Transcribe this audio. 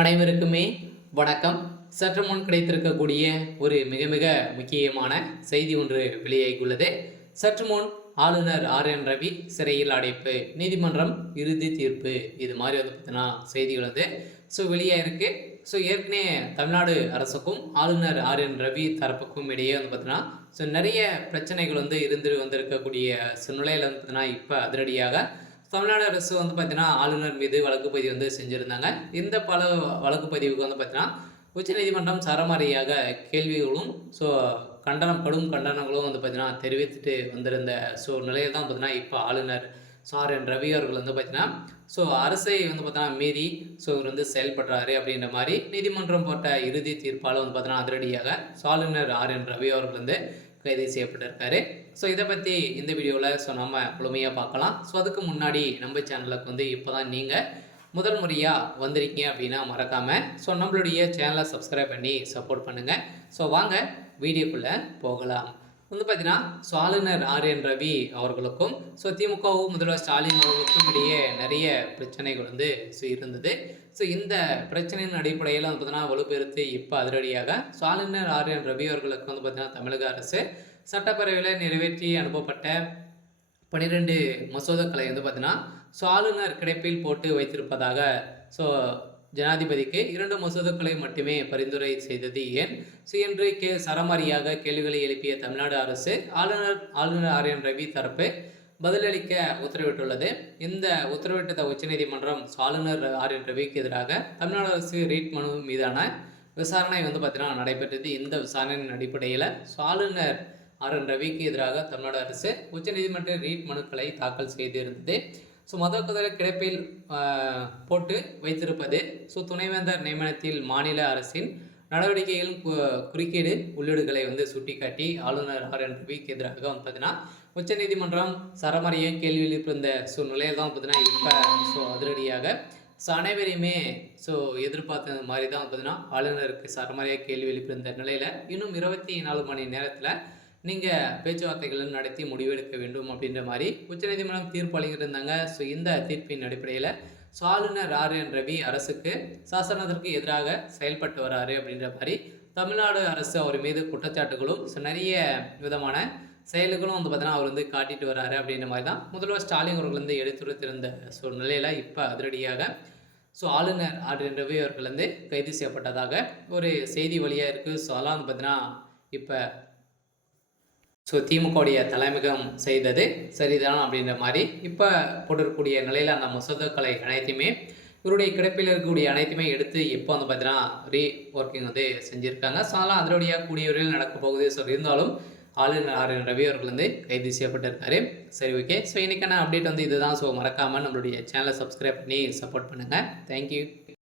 அனைவருக்குமே வணக்கம். சற்று முன் கிடைத்திருக்கக்கூடிய ஒரு மிக மிக முக்கியமான செய்தி ஒன்று வெளியாகியுள்ளது. சற்று முன் ஆளுநர் என் ரவி சிறையில் அடைப்பு, நீதிமன்றம் இறுதி தீர்ப்பு, இது மாதிரி பார்த்தீங்கன்னா செய்திகள் வெளியாயிருக்கு. ஏற்கனவே தமிழ்நாடு அரசுக்கும் ஆளுநர் என் ரவி தரப்புக்கும் இடையே பார்த்தீங்கன்னா நிறைய பிரச்சனைகள் இருந்து வந்திருக்கக்கூடிய சூழ்நிலையில் பார்த்தீங்கன்னா இப்போ அதிரடியாக தமிழ்நாடு அரசு பார்த்தீங்கன்னா ஆளுநர் மீது வழக்கு பதிவு செஞ்சுருந்தாங்க. இந்த பல வழக்கு பதிவுக்கு பார்த்தீங்கன்னா உச்சநீதிமன்றம் சரமாரியாக கேள்விகளும் கடும் கண்டனங்களும் பார்த்தீங்கன்னா தெரிவித்துட்டு வந்திருந்த நிலையில் தான் பார்த்தீங்கன்னா இப்போ ஆளுநர் என் ரவி அவர்கள் பார்த்தீங்கன்னா அரசை பார்த்தீங்கன்னா மீறி இவர் செயல்படுறாரு அப்படின்ற மாதிரி நீதிமன்றம் போட்ட இறுதி தீர்ப்பால் பார்த்தீங்கன்னா அதிரடியாக ஆளுநர் என் ரவி அவர்கள் கைது செய்யப்பட்டிருக்காரு. இதை பற்றி இந்த வீடியோவில் நம்ம முழுமையாக பார்க்கலாம். அதுக்கு முன்னாடி நம்ம சேனலுக்கு இப்போ தான் நீங்கள் முதல் முறையாக வந்திருக்கீங்க அப்படின்னா மறக்காமல் நம்மளுடைய சேனலை சப்ஸ்கிரைப் பண்ணி சப்போர்ட் பண்ணுங்கள். வாங்க வீடியோக்குள்ளே போகலாம். பார்த்தீங்கன்னா ஆளுநர் என் ரவி அவர்களுக்கும் திமுகவும் முதல்வர் ஸ்டாலின் அவர்களுக்கும் இடையே நிறைய பிரச்சனைகள் இருந்தது. இந்த பிரச்சனையின் அடிப்படையில் பார்த்தீங்கன்னா வலுப்பெருத்து இப்போ அதிரடியாக ஆளுநர் என் ரவி அவர்களுக்கு பார்த்தீங்கன்னா தமிழக அரசு சட்டப்பேரவையில் நிறைவேற்றி அனுப்பப்பட்ட 12 மசோதாக்களை பார்த்தீங்கன்னா ஆளுநர் கிடைப்பில் போட்டு வைத்திருப்பதாக ஜனாதிபதிக்கு 2 மசோதாக்களை மட்டுமே பரிந்துரை செய்தது ஏன் என்று சரமாரியாக கேள்விகளை எழுப்பிய தமிழ்நாடு அரசு ஆளுநர் என் ரவி தரப்பு பதிலளிக்க உத்தரவிட்டுள்ளது. இந்த உத்தரவிட்ட உச்சநீதிமன்றம் ஆளுநர் என் ரவிக்கு எதிராக தமிழ்நாடு அரசு ரீட் மனு மீதான விசாரணை பார்த்தீங்கன்னா நடைபெற்றது. இந்த விசாரணையின் அடிப்படையில் ஆளுநர் என் ரவிக்கு எதிராக தமிழ்நாடு அரசு உச்சநீதிமன்ற ரீட் மனுக்களை தாக்கல் செய்திருந்தது. மதக்கதலை கிடப்பில் போட்டு வைத்திருப்பது, துணைவேந்தர் நியமனத்தில் மாநில அரசின் நடவடிக்கைகளின் குறுக்கீடு உள்ளீடுகளை சுட்டிக்காட்டி ஆளுநர் என் ரவிக்கு எதிராக பார்த்தீங்கன்னா உச்சநீதிமன்றம் சரமறைய கேள்வி எழுப்பியிருந்த நிலையில் தான் பார்த்தீங்கன்னா இப்போ அதிரடியாக அனைவரையுமே எதிர்பார்த்த மாதிரி தான் பார்த்தீங்கன்னா ஆளுநருக்கு சரமறையாக கேள்வி எழுப்பியிருந்த நிலையில் இன்னும் 24 மணி நேரத்தில் நீங்கள் பேச்சுவார்த்தைகள் நடத்தி முடிவெடுக்க வேண்டும் அப்படின்ற மாதிரி உச்சநீதிமன்றம் தீர்ப்பு அளித்திருந்தாங்க. இந்த தீர்ப்பின் அடிப்படையில் ஆளுநர் என் ரவி அரசுக்கு சாசனத்திற்கு எதிராக செயல்பட்டு வராரு அப்படின்ற மாதிரி தமிழ்நாடு அரசு அவர் மீது குற்றச்சாட்டுகளும் நிறைய விதமான செயல்களும் பார்த்தீங்கன்னா அவர் காட்டிட்டு வராரு அப்படின்ற மாதிரி தான் முதல்வர் ஸ்டாலின் அவர்கள் எடுத்துரைத்திருந்த நிலையில் இப்போ அதிரடியாக ஆளுநர் என் ரவி அவர்கள் கைது செய்யப்பட்டதாக ஒரு செய்தி வழியாக இருக்குது. அதெல்லாம் பார்த்தீங்கன்னா இப்போ திமுகவுடைய தலைமையகம் செய்தது சரிதான் அப்படின்ற மாதிரி இப்போ போட்டிருக்கக்கூடிய நிலையில் அந்த மசோதாக்களை அனைத்துமே இவருடைய கிடப்பில் இருக்கக்கூடிய அனைத்துமே எடுத்து இப்போ பார்த்தீங்கன்னா ஒர்க்கிங் செஞ்சுருக்காங்க. அதெல்லாம் அதனுடைய கூடிய விரைவில் நடக்க போகுது. இருந்தாலும் ஆளுநர் என் ரவி அவர்கள் கைது செய்யப்பட்டிருக்காரு. சரி, ஓகே. இன்றைக்கான அப்டேட் இதுதான். மறக்காமல் நம்மளுடைய சேனலை சப்ஸ்கிரைப் பண்ணி சப்போர்ட் பண்ணுங்கள். தேங்க்யூ.